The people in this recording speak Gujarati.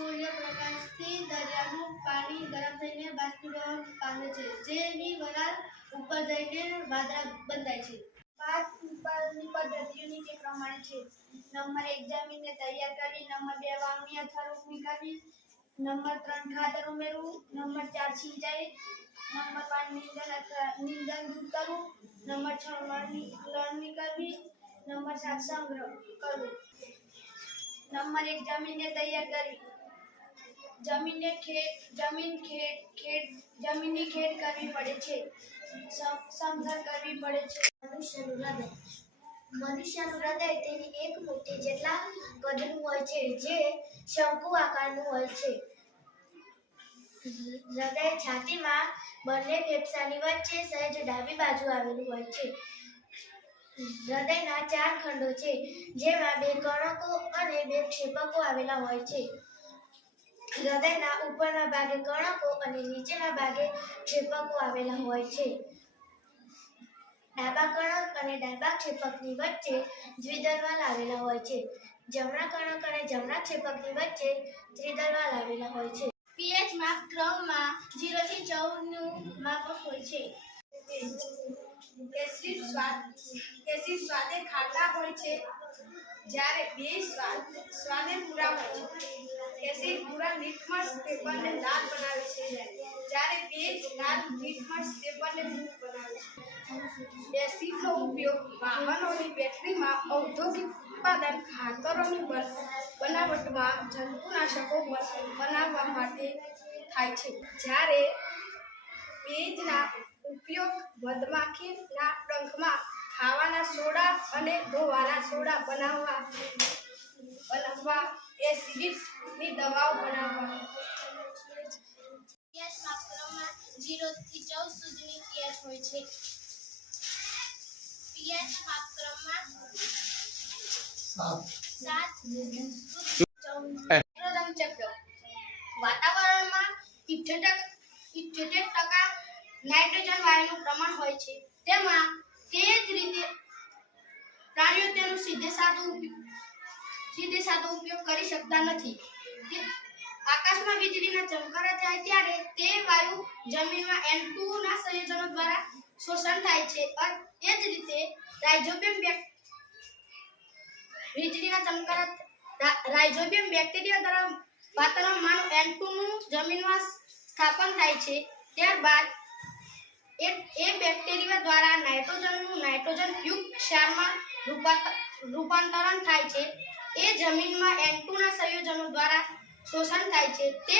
સૂર્યપ્રકાશથી દરિયાનું પાણી ગરમ થઈને બાષ્પીભવન પામે છે, જેની વરાળ ઉપર જઈને વાદળા બંધાય છે. પાક ઉત્પાદનની પદ્ધતિઓ નીચે પ્રમાણે છે. નંબર 1 જમીનને તૈયાર કરવી, નંબર 2 વાવણી અથવા રોપણી કરવી, નંબર 3 ખાતર ઉમેરવું, નંબર 4 સિંચાઈ, નંબર 5 નિંદણ દૂર કરવું, નંબર 6 લણણી કરવી, નંબર 7 સંગ્રહ કરવો. નંબર 1 જમીનને તૈયાર કરવી. જમીનની ખેડ કરવી પડે છે, સમથળ કરવી પડે છે. મનુષ્યનું હૃદય તેની એક મુઠ્ઠી જેટલા કદનું હોય છે, જે શંકુ આકારનું હોય છે. હૃદય છાતીમાં બંને ફેફસાની વચ્ચે સહેજ ડાબી બાજુ આવેલું હોય છે. હૃદયના 4 ખંડો છે, જેમાં 2 કર્ણકો અને 2 ક્ષેપકો આવેલા હોય છે. હૃદયના ઉપરના ભાગે કર્ણકો અને નીચેના ભાગે ક્ષેપકો આવેલા હોય છે. ડાબા કર્ણક અને ડાબા ક્ષેપકની વચ્ચે દ્વિદળવાલ આવેલા હોય છે. જમણા કર્ણક અને જમણા ક્ષેપકની વચ્ચે ત્રિદળવાલ આવેલા હોય છે. pH ક્રમમાં 0 થી 14 નું માપક હોય છે. એસિડ સ્વાદે ખાટા હોય છે, જ્યારે બેઝ સ્વાદે ભૂરા હોય છે. એસિડ ભૂરા લિટમસ પેપરને લાલ બનાવે છે, જ્યારે બેઝ લાલ લિટમસ પેપરને ભૂરું બનાવે છે. એસિડનો ઉપયોગ વાહનોની બેટરીમાં, ઔદ્યોગિક ઉત્પાદન, ખાતરોની બનાવટમાં, જંતુનાશકો બનાવવા માટે થાય છે, જ્યારે બેઝના ઉપયોગ મધમાખીના ડંખમાં, ખાવાના સોડા અને ધોવાના સોડા બનાવવા, એસિડની દવાઓ બનાવવા. pH ક્રમમાં 0 થી 14 સુધીની pH હોય છે. pH ક્રમમાં 7 નાઇટ્રોજન ચક્ર. વાતાવરણમાં 78% નાઇટ્રોજન વાયુનું પ્રમાણ હોય છે. તેમાં તે જ રીતે પ્રાણીઓ તેનો સીધે સાધો ઉપયોગ કરી શકતા નથી. આકાશમાં વીજળીના ચમકારા થાય ત્યારે તે વાયુ જમીનમાં N2 ના સંયોજનો દ્વારા શોષણ થાય છે. એ જ રીતે રાઇઝોબિયમ બેક્ટેરિયા દ્વારા વાતાવરણમાં N2 નું જમીનમાં સ્થાપન થાય છે. ત્યારબાદ એ બેક્ટેરિયા દ્વારા નાઇટ્રોજન યુક્ત ક્ષારમાં રૂપાંતરણ થાય છે. એ જમીનમાં N2 ના સંયોજનો દ્વારા શોષણ થાય છે. તે